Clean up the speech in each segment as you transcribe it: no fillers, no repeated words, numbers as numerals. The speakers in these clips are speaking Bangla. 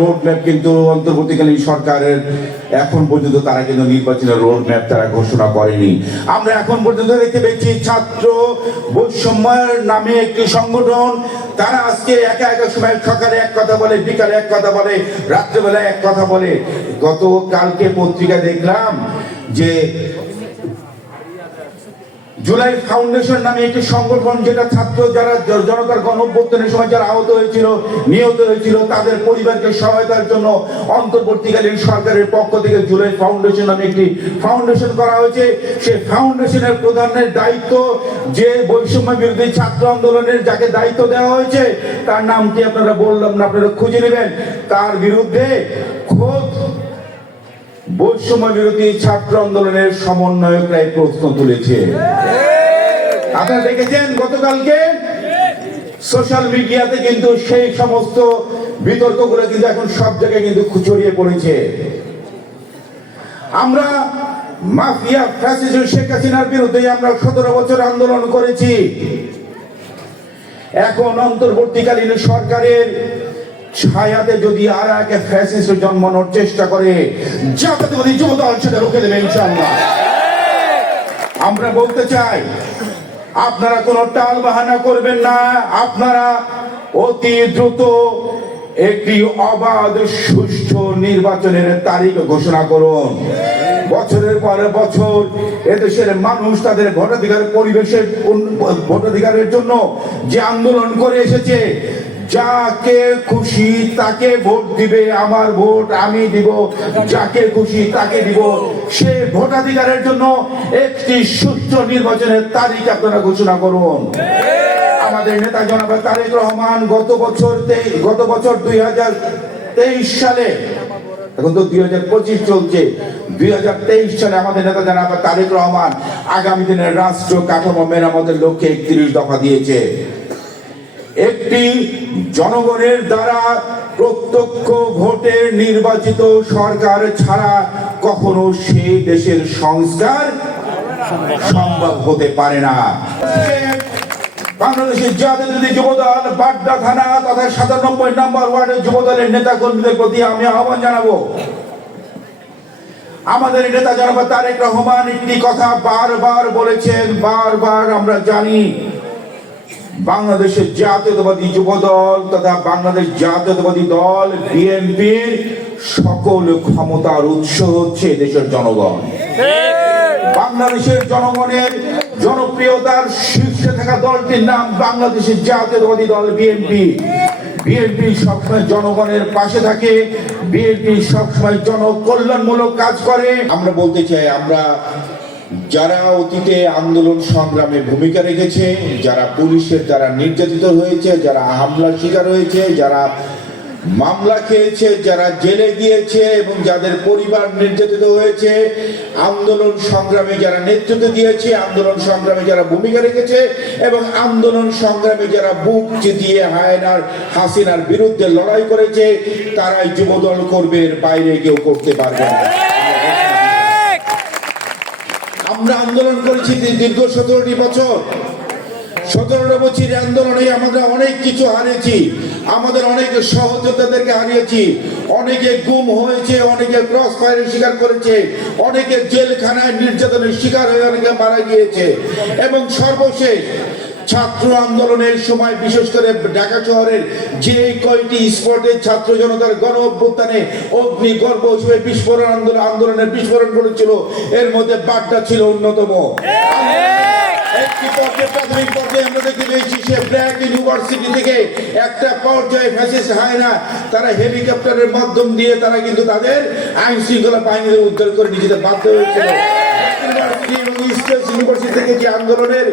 রোড ম্যাপ কিন্তু অন্তর্বর্তীকালীন সরকারের এখন পর্যন্ত তারা কিন্তু নির্বাচনের রোড ম্যাপ তারা ঘোষণা করেনি। আমরা এখন পর্যন্ত দেখতে পেয়েছি ছাত্র বৈষম্যের নামে একটি সংগঠন, তারা আজকে একা একা সময় সকালে এক কথা বলে, বিকালে এক কথা বলে, রাত্রেবেলা এক কথা বলে। গতকালকে পত্রিকা দেখলাম যে জুলাই ফাউন্ডেশন নামে একটি সংগঠন, যেটা ছাত্র যারা জনতার গণঅভ্যুত্থানের সময় যারা আহত হয়েছিল, নিহত হয়েছিল, তাদের পরিবারকে সহায়তার জন্য অন্তর্বর্তীকালীন সরকারের পক্ষ থেকে জুলাই ফাউন্ডেশন নামে একটি ফাউন্ডেশন করা হয়েছে। সেই ফাউন্ডেশনের প্রধানের দায়িত্ব, যে বৈষম্য বিরোধী ছাত্র আন্দোলনের যাকে দায়িত্ব দেওয়া হয়েছে, তার নাম কি আপনারা বললাম না, আপনারা খুঁজে নেবেন। তার বিরুদ্ধে খোদ বৈষম্য বিরোধী ছাত্র আন্দোলনের সমন্বয়করাই প্রশ্ন তুলেছে। আপনারা দেখেছেন গতকালকে সোশ্যাল মিডিয়াতে কিন্তু সেই সমস্ত বিতর্কগুলো কিন্তু এখন সব জায়গায় কিন্তু ছড়িয়ে পড়েছে। আমরা মাফিয়া ফ্যাসিস্ট শেখ হাসিনার বিরুদ্ধে আমরা 17 বছর আন্দোলন করেছি। এখন অন্তর্বর্তীকালীন সরকারের ছায়াতে যদি আর এক ফ্যাসিস্ট জন্মানোর চেষ্টা করে, জাতীয়তাবাদী যুবদল সেটা রুখে দেবে ইনশাআল্লাহ। আমরা বলতে চাই, আপনারা কোনো টাল বাহানা করবেন না। আপনারা অতি দ্রুত একটি অবাধ সুষ্ঠু নির্বাচনের তারিখ ঘোষণা করুন। বছরের পর বছর এদেশের মানুষ তাদের ভোটাধিকার পরিবেশের ভোটাধিকারের জন্য যে আন্দোলন করে এসেছে, যাকে খুশি তাকে ভোট দিবে, আমার ভোট আমি দিব, যাকে খুশি তাকে দিব, সে ভোটাধিকারের জন্য একটি সুষ্ঠু নির্বাচনের তারিখ আপনারা ঘোষণা করুন। আমাদের নেতা জনাব তারেক রহমান গত বছর 2023 সালে, এখন তো 2025 চলছে, 2023 সালে আমাদের নেতা জনাব তারেক রহমান আগামী দিনের রাষ্ট্র কাঠামো মেরামতের লক্ষ্যে 31 দফা দিয়েছে। একটি জনগণের দ্বারা প্রত্যক্ষ ভোটে নির্বাচিত সরকার ছাড়া কখনো সেই দেশের সংস্কার সম্ভব হতে পারে না। বাংলাদেশের জাতীয়তাবাদী যুবদল বাড্ডা থানা তথা 97 নম্বর ওয়ার্ডের যুবদলের নেতা কর্মীদের প্রতি আমি আহ্বান জানাবো, আমাদের নেতা জনাব তারেক রহমান একটি কথা বারবার বলেছেন, বারবার আমরা জানি, বাংলাদেশের জাতীয়তাবাদী যুবদল তথা বাংলাদেশ জাতীয়তাবাদী দল বিএনপির সকল ক্ষমতার উৎস হচ্ছে দেশের জনগণ। বাংলাদেশের জনগণের জনপ্রিয়তার শীর্ষে থাকা দলটির নাম বাংলাদেশের জাতীয়তাবাদী দল বিএনপি। বিএনপি সবসময় জনগণের পাশে থাকে, বিএনপি সবসময় জনকল্যাণমূলক কাজ করে। আমরা বলতে চাই, আমরা যারা অতীতে আন্দোলন সংগ্রামে ভূমিকা রেখেছে, যারা পুলিশের দ্বারা নির্যাতিত হয়েছে, যারা হামলার শিকার হয়েছে, যারা মামলা খেয়েছে, যারা জেলে গিয়েছে এবং যাদের পরিবার নির্যাতিত হয়েছে, আন্দোলন সংগ্রামে যারা নেতৃত্ব দিয়েছে, আন্দোলন সংগ্রামে যারা ভূমিকা রেখেছে এবং আন্দোলন সংগ্রামে যারা বুক চিতিয়ে হাসিনার বিরুদ্ধে লড়াই করেছে, তারাই যুবদল করবে, এর বাইরে কেউ করতে পারবে না। আমরা আন্দোলন করেছি দীর্ঘ 17টি বছর। 17 বছরের আন্দোলনে আমরা অনেক কিছু হারিয়েছি, আমাদের অনেক সহযোদ্ধাদেরকে হারিয়েছি, অনেকে গুম হয়েছে, অনেকে ক্রস ফায়ারের শিকার করেছে, অনেকে জেলখানায় নির্যাতনের শিকার হয়ে অনেকে মারা গিয়েছে। এবং সর্বশেষ ছাত্র আন্দোলনের সময় বিশেষ করে ঢাকা শহরের যে কয়টি স্পটে ছাত্র জনতার গণ অভ্যুত্থানে অগ্নিগর্ভ হিসেবে বিস্ফোরণ আন্দোলনের বিস্ফোরণ করেছিল, এর মধ্যে বাড্ডা ছিল অন্যতম। একটি পর্যায়ে প্রাথমিক পর্যায়ে আমরা দেখতে পেয়েছি সে ব্র্যাক ইউনিভার্সিটি থেকে একটা পর্যায়ে ফ্যাসিস্ট হায়না তারা হেলিকপ্টারের মাধ্যম দিয়ে তারা কিন্তু তাদের আইন শৃঙ্খলা বাহিনীকে উদ্ধার করে নিয়ে যেতে বাধ্য হয়েছিল। ইউনিভার্সিটি থেকে যে আন্দোলনের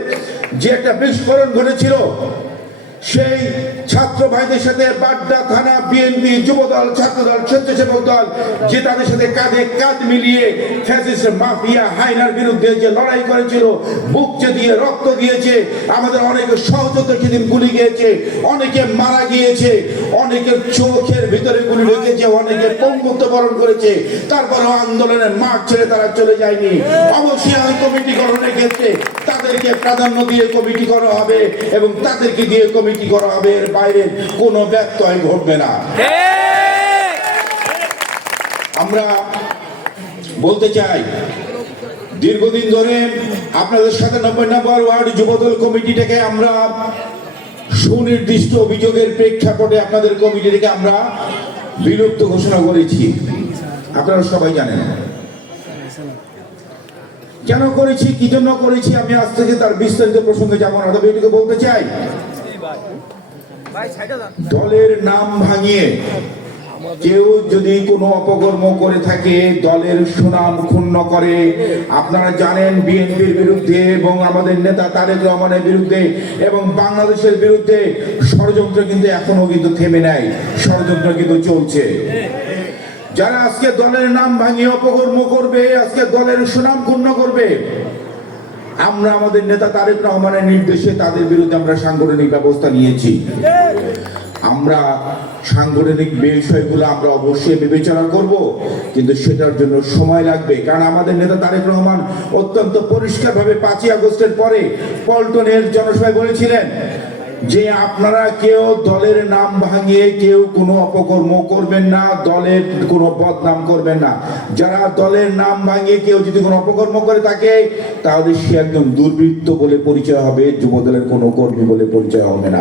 যে একটা বিস্ফোরণ ঘটেছিল, সেই ছাত্র ভাইদের সাথে বাড্ডা থানা বিএনপি যুবদল ছাত্রদল স্বেচ্ছাসেবক দল যে তাদের সাথে কাঁধে কাঁধ মিলিয়ে ফ্যাসিস্ট মাফিয়া হায়নার বিরুদ্ধে যে লড়াই করেছিল, বুক দিয়ে রক্ত দিয়েছে, আমাদের অনেক সহযোদ্ধা সেদিন গুলি গিয়েছে, অনেকে মারা গিয়েছে, অনেকের চোখের ভিতরে গুলি ঢুকেছে, অনেকে পঙ্গুত্ব বরণ করেছে, তারপরে আন্দোলনের মাঠ ছেড়ে তারা চলে যায়নি। অবশ্যই ওই কমিটি গঠনের ক্ষেত্রে তাদেরকে প্রাধান্য দিয়ে কমিটি করা হবে এবং তাদেরকে দিয়ে কমিটি করা হবে, এর বাইরে কোনো ব্যত্যয় ঘটবে না। আমরা বলতে চাই, দীর্ঘদিন ধরে আপনাদের 97 নম্বর ওয়ার্ড যুবদল কমিটিটাকে আমরা সুনির্দিষ্ট অভিযোগের প্রেক্ষাপটে আপনাদের কমিটিটাকে আমরা বিলুপ্ত ঘোষণা করেছি। আপনারা সবাই জানেন কেন করেছি, কি জন্য করেছি। আমি আজ থেকে তার বিস্তারিত প্রসঙ্গে যাব না, তবে এটুকু বলতে চাই, দলের নাম ভাঙিয়ে কেউ যদি কোনো অপকর্ম করে থাকে, দলের সুনাম ক্ষুণ্ণ করে, আপনারা জানেন বিএনপির বিরুদ্ধে এবং আমাদের নেতা তারেক রহমানের বিরুদ্ধে এবং বাংলাদেশের বিরুদ্ধে ষড়যন্ত্র কিন্তু এখনো কিন্তু থেমে নাই, ষড়যন্ত্র কিন্তু চলছে। যারা আজকে দলের নাম ভাঙিয়ে অপকর্ম করবে, আজকে দলের সুনাম ক্ষুণ্ণ করবে, আমরা আমাদের নেতা তারেক রহমানের নির্দেশে তাদের বিরুদ্ধে আমরা সাংগঠনিক ব্যবস্থা নিয়েছি। আমরা সাংগঠনিক বিষয়গুলো আমরা অবশ্যই বিবেচনা করব, কিন্তু সেটার জন্য সময় লাগবে। কারণ আমাদের নেতা তারেক রহমান অত্যন্ত পরিষ্কারভাবে 5ই আগস্টের পরে পল্টনের জনসভায় বলেছিলেন যে আপনারা কেউ দলের নাম ভাঙিয়ে কেউ কোনো অপকর্ম করবেন না, দলের কোনো বদনাম করবেন না। যারা দলের নাম ভাঙিয়ে কেউ যদি কোনো অপকর্ম করে থাকে, তাহলে সে একদম দুর্বৃত্ত বলে পরিচয় হবে, যুবদলের কোনো কর্মী বলে পরিচয় হবে না।